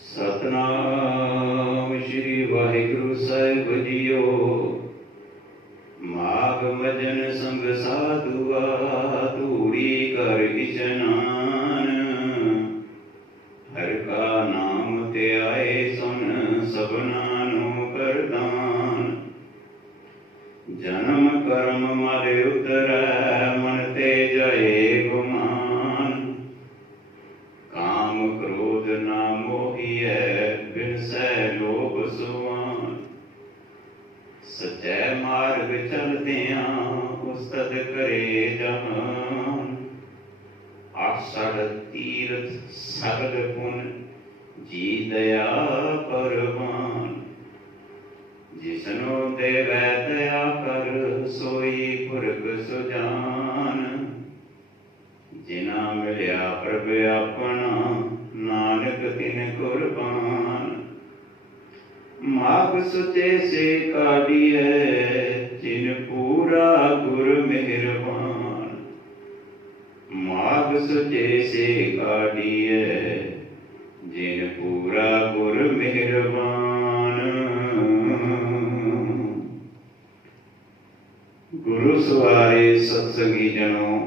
सतनाम श्री वाहिगुरु साहिब जियो। माघ मजन संग साधुआ धूड़ी कर इशनान। हर का नाम ते आए सुन सबना नु करदान। जन्म कर्म मारे उतरै मन ते जाए गुमान। काम क्रोध ना मोहिए बिन सै लोभ सुवान। सच्चे मार्ग चलदियां उस्तत करे जहान। आषाढ़ तीर्थ सगल पुन जी दया परवान। जिसनो देवै दया कर सोई पुरख सुजान। जिना मिलिया प्रभ अपना नानक तिन कुर्बान। माघ सुचे से काढ़िए जिन पूरा गुर मेहरबान। माघ सुचे से काढ़िए जिन पूरा गुर मेहरबान। गुरु सवारे सत्संगी जनों,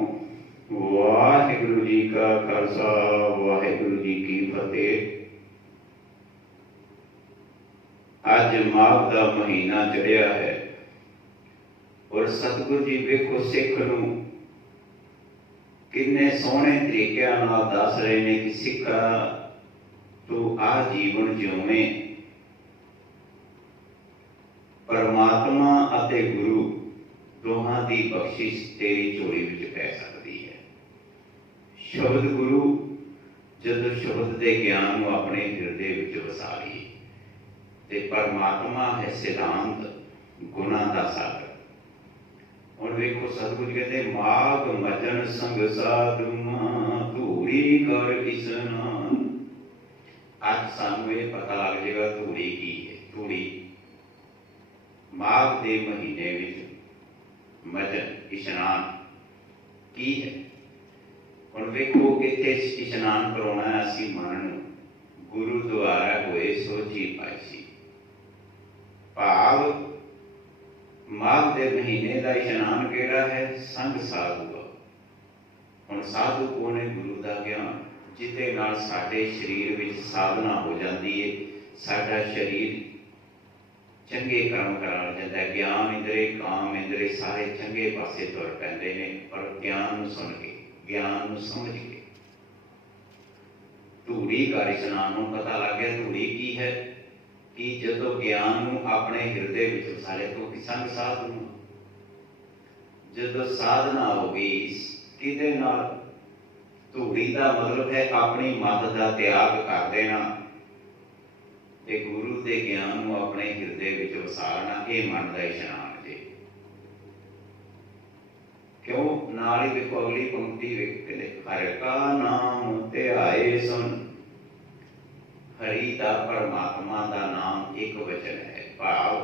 वाहिगुरु जी का खालसा वाहिगुरु जी की फतेह। अज माघ का महीना चढ़िया है और सतगुरु जी वेखो सिख नूं किन्ने सोहणे तरीके नाल दस रहे ने कि सिखा तू आ जीवन जिउवें परमात्मा अते गुरु दोहां दी बख्शिश तेरी झोली विच पै सकदी है। शब्द गुरु जदों शब्द के ज्ञान नूं अपने हिरदे विच वसा लईए ते परमात्मा है सिद्धांत गुणा का सागर। हुण वेखो सतगुरु जी कहते माघ मजन संग साधुआ धूड़ी कर इशनान। अज सानूं ये पता लग जाएगा धूड़ी की है। धूड़ी माघ के महीने विच मजन इशनान की है। हुण वेखो इत्थे इशनान करवाउणा असीं मन गुरु द्वारा होए सोझी पाई। भाव माघ के महीने का इशनान केड़ा है? संग साधु। हुण साधु कौन है? गुरु का ज्ञान जिहदे नाल साडे शरीर विच साधना हो जाती है। साडा शरीर चंगे कर्म करा जाता है। ज्ञान इंद्रे काम इंद्रे सारे चंगे पासे तुर पैंदे ने पर ज्ञान नूं सुन के ज्ञान नूं समझ के। धूड़ी कर इशनान नूं पता लग गया धूड़ी की है कि जदों ज्ञान नूं अपने हिरदे विच वसाले तो संग साधु जदों साधना हो गई किहदे नाल? धूड़ी का मतलब है अपनी मत का त्याग कर देना ते गुरु के ज्ञान नूं अपने हिरदे विच वसालना। यह मन का इशनान जे। क्यों? नाल ही देखो अगली पंक्ति कहते हर का नाम ध्याए सुन। हरि का परमात्मा का नाम एक वचन है। भाव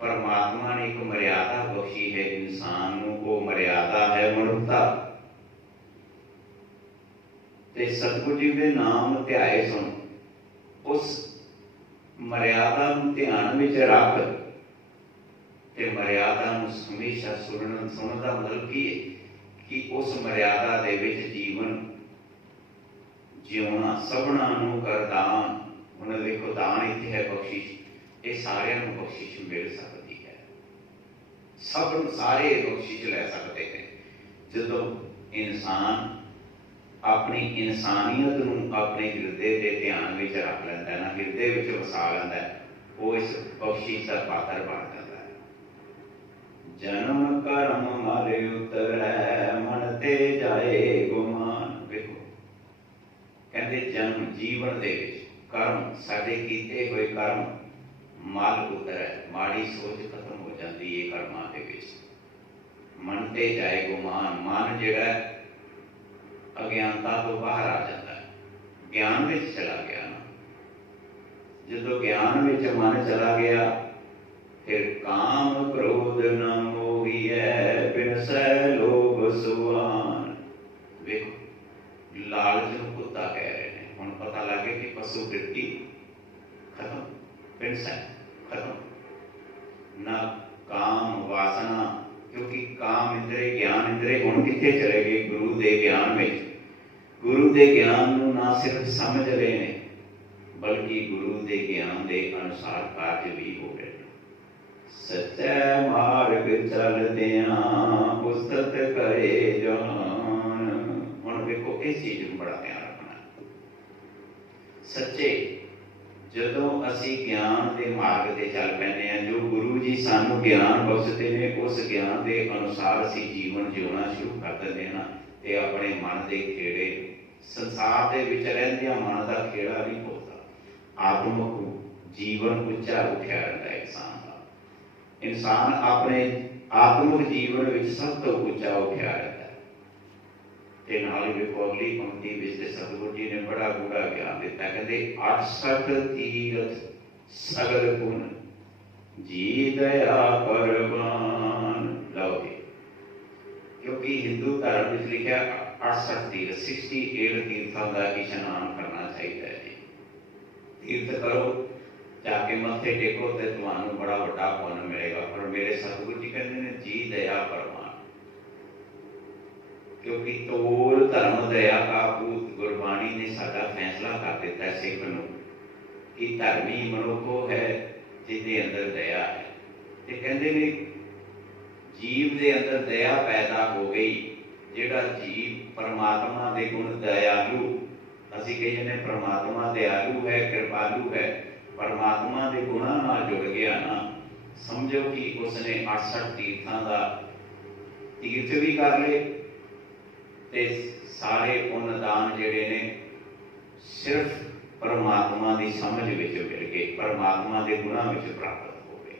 परमात्मा ने एक मर्यादा बख्शी है इंसान नूं। वो मर्यादा है मनुखता। ते सतगुरु जी के नाम ध्याए सुन। उस मर्यादा नूं ध्यान विच रख ते मर्यादा नूं हमेशा सुनन। सुनन का मतलब की है कि उस मर्यादा दे विच जीवन जिउणा सबना नूं कर दान। उन्हें देखो दान इत्थे है बख्शिश। ये सारियां नूं बख्शिश मिल सकती है। सब सारे बख्शिश लै सकते हैं जदों इंसान अपनी इंसानियत नूं अपने हिरदे के ध्यान विच रख लैंदा ना, हिरदे विच वसा लैंदा, वो इस बख्शिश का पात्र बन जाता है। जन्म कर्म मारे उतरै मन ते जाए गुमान। देखो कहते जन्म जीवन दे विच कर्म साडे कीते हुए कर्म मल उतरै माड़ी सोच खत्म हो जाती है कर्मां दे विच। मन ते जाए गुमान। मन जिहड़ा अज्ञानता तो बाहर आ जाता है, ज्ञान में चला गया ना। जो ज्ञान में मन चला गया फिर काम क्रोध न मोहिए बिन सै लोभ सुवान। देखो लालच कुत्ता कह रहे हैं। हुण पता लग गया कि पशु वृत्ति खत्म, पिंसा खत्म, न काम वासना, क्योंकि काम इंद्रे ज्ञान इंद्रे हुण कित्थे चले गए? गुरु दे ज्ञान में। गुरु दे ज्ञान नूं ना सिर्फ समझ रहे हैं, बल्कि गुरु दे ज्ञान दे अनुसार कार्य भी हो रहे हैं। सच्चे मार्ग चलदियां उस्तत करे जान। हुण देखो इस चीज़ नूं बड़ा ध्यान रखना। सच्चे जदों असी ज्ञान के मार्ग से चल पैंदे हां, जो गुरु जी सानू ज्ञान बख्शते हैं, उस ज्ञान के अनुसार असी जीवन जिउना शुरू कर देंगे ना, तो अपने मन के खेड़े संसार के विच रहिंदियां मन का खेड़ा नहीं होता। आत्मक जीवन उच्चा उठिया रहिंदा इंसान का। इंसान अपने आत्मक जीवन विच सब तो उच्चा उठिया रहिंदा। ते नाल ही वेखो अगली पंक्ति विच सतगुरु जी ने बड़ा गूढ़ा ज्ञान दिता, कहते 68 तीरथ सगल पुन जी दया परवान। लो जी, क्योंकि हिंदू धर्म में लिखा 68 तीर्थ, 68 तीर्थों का इशनान करना चाहिए जी। तीर्थ करो, जाके मत्थे टेको तो तुहानू बड़ा वड्डा पुण्य मिलेगा। पर मेरे सतगुरु जी कहते हैं जी दया परवान, क्योंकि तोल धर्म दया का भूत गुरबाणी ने साडा फैसला कर दिता है सिख नूं कि धर्मी मनुख है जिसके अंदर दया है। ते कहते ने जीव के अंदर दया पैदा हो गई, जिहड़ा जीव परमात्मा के गुण दयालु, असीं कहिए ने परमात्मा दयालु है, कृपालु है, परमात्मा के गुणों नाल जुड़ गया ना, समझो कि उसने 68 तीर्थों का तीर्थ भी कर ले ते सारे पुण्य दान जिहड़े ने सिर्फ परमात्मा की समझ विच मिल गए, परमात्मा के गुणों विच प्राप्त हो गए।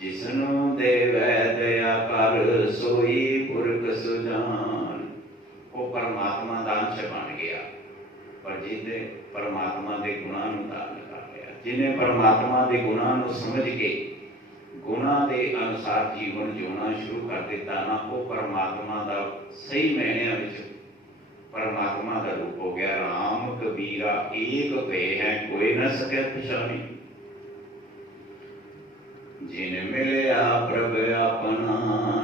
जिसनों देवै दया कर सोई पुरख सुजान, वो परमात्मा का अंश बन गया। पर जिन्हें परमात्मा के गुणों को धारण कर लिया, जिन्हें परमात्मा के गुणों को समझ के गुणों के अनुसार जीवन जिउना शुरू कर दिता ना, वो परमात्मा का सही मायनिਆਂ ਵਿੱਚ परमात्मा का रूप हो गया। राम कबीरा एक भय है कोई न सके पछानी, जिन मिलया प्रभ अपना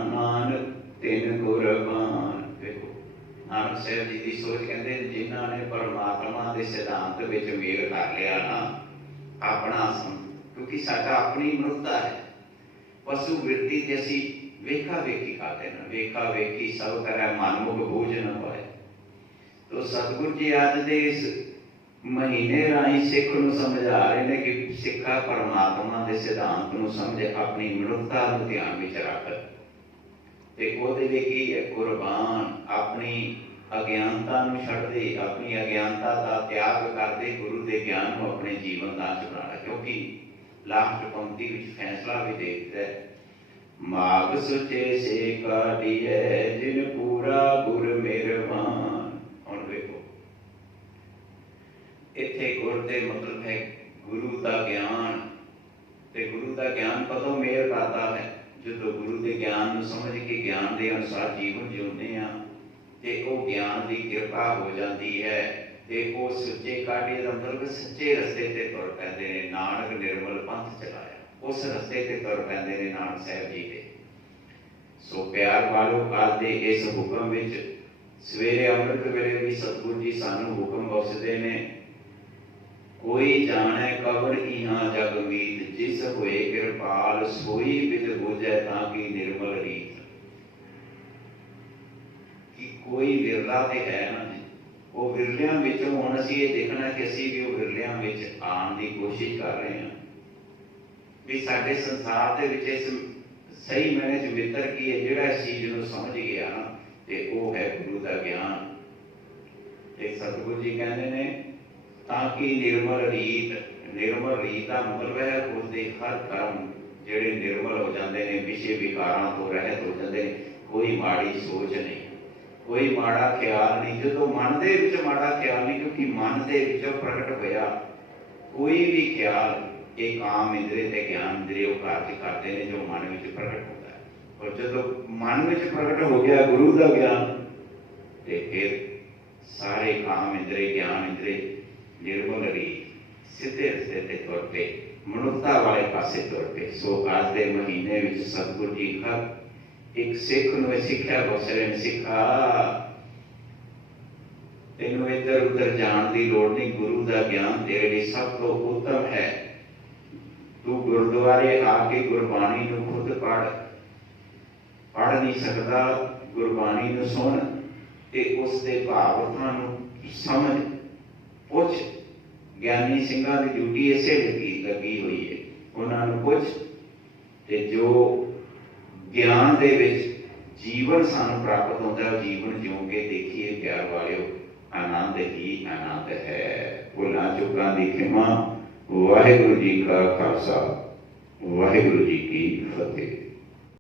नानक तिन कुर्बान। देखो नानक साहब जी की सोच कहते जिन्होंने परमात्मा के सिद्धांत में मेल कर लिया ना अपना, क्योंकि साडा अपनी मनुष्यता है। पशु वृत्ति ते असी वेखा वेखी करते हैं, वेखा वेखी सब करे मनमुख बोझ न पाए। तो सतगुरु जी अज के इस महीने राही सिख नूं समझा रहे हैं कि सिखा परमात्मा के सिद्धांत नूं समझ, अपनी मनुष्यता नूं ध्यान विच रख ते ओहदे लई की है कुर्बान, अपनी अज्ञानता नूं छड्ड दे, अपनी अज्ञानता का त्याग कर दे, गुरु के ज्ञान को अपने जीवन का अंश बना। क्योंकि लास्ट पंक्ति विच फैसला भी दे दिता है, माग सुचे से काटिए जिन पूरा गुर मेहरबान। हुण देखो इत्थे गुर दे मतलब है गुरु का ज्ञान, ते गुरु का ज्ञान कदों मेहर करता है? जो गुरु के ज्ञान को समझ के ज्ञान के अनुसार जीवन जिउंदे हां ते वो ज्ञान की कृपा हो जाती है, ते वो सुचे काटिए का मतलब सच्चे रस्ते ते तुर पैंदे ने। नानक निर्मल पंथ चलाया, उस रस्ते ते तुर पैंदे ने नानक साहब जी दे। सो प्यार वालों अज दे इस हुक्म विच सवेरे अमृत वेले भी सतगुरु जी सानू हुक्म बख्शदे ने, कोई जाने कबर इहां जग मीत, जिस होए कृपाल सोई विद बुझै ताकि निर्मल रीत। कि कोई विरला ते है ना, वो विरलियां विचों हुण असीं ये देखना कि असीं भी वो विरलियां विच आउण दी कोशिश कर रहे हैं भी साडे संसार दे विच इस सही मैने च मित्र की है, जिहड़ा इस चीज़ नूं समझ गया ना ते वो है गुरु का ज्ञान। ते सतगुरु जी कहते ने ताकि निर्मल रीत, निर्मल रीत का मतलब है उसके हर कर्म जिहड़े निर्मल हो जाते हैं, विषय विकारां तो रहत हो जाते हैं, कोई माड़ी सोच नहीं, कोई माड़ा ख्याल नहीं। जो मन दे विच माड़ा ख्याल नहीं, क्योंकि मन दे विचों प्रगट होया कोई भी ख्याल एक काम इंद्रिय ते ज्ञान इंद्रिय वो कार्य करते हैं जो मन विच प्रगट होता है। और जो मन विच प्रगट हो गया गुरु का ज्ञान, ते फिर सारे काम इंद्रे ज्ञान इंद्रे निर्मल रीत सीधे रस्ते ते तुर पे मनुष्यता वाले पासे तुर पे। सो आज के महीने विच सतगुरु जी हर एक सिख नूं सिक्ख्या बसरे ने सिखा तेनों इधर उधर जाण की लोड़ नहीं, गुरु का ज्ञान तेरे लिए सब तो उत्तम है। तू गुरुद्वारे आके गुरबाणी नूं खुद पढ़ नहीं सकता, गुरबाणी नूं सुन ते उस दे भाव अर्थां नूं समझ पुछ। ज्ञानी सिंघां दी ड्यूटी इसे लगी हुई है, उन्हां नूं पुछ ते जो ज्ञान दे विच जीवन सानूं प्राप्त होंदा जीवन जिउं के देखिए प्यार वालिओ, आनंद ही आनंद है। भुलां चुकां दी खिमा। वाहिगुरू जी का खालसा, वाहिगुरू जी की फतेह।